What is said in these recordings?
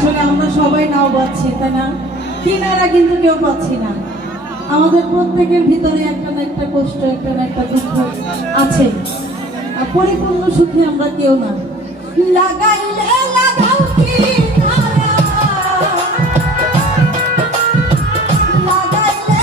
আসলে আমরা সবাই নাও পাচ্ছি, তাই না? কিনারা কিন্তু কেউ পাচ্ছি না। আমাদের প্রত্যেকের ভিতরে একটা না একটা কষ্ট, একটা না একটা দুঃখ আছে। পরিপূর্ণ সুখী আমরা কেউ না। লাগাইলে লাগাও লাগাইলে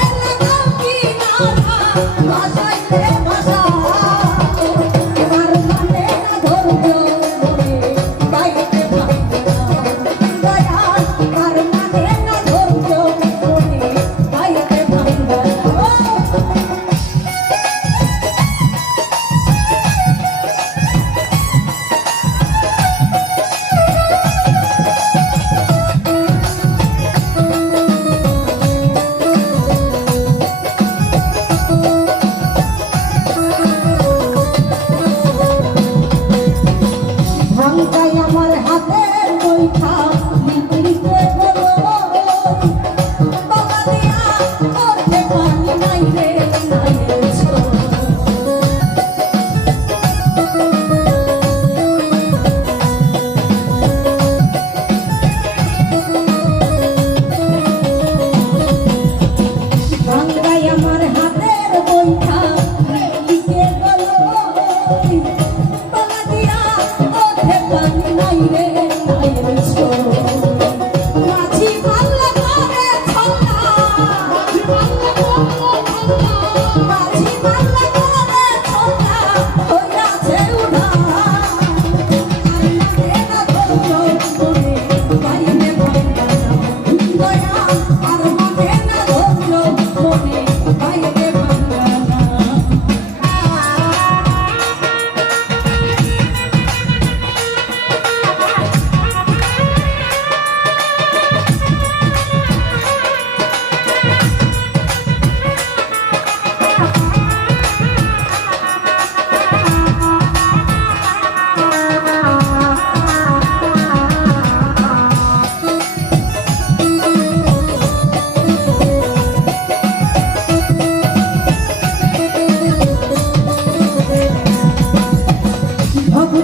ভাঙ্গাই আমার ないで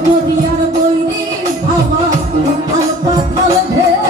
ভগবদিয়ার বৈরী আমার পাথাল ভেবে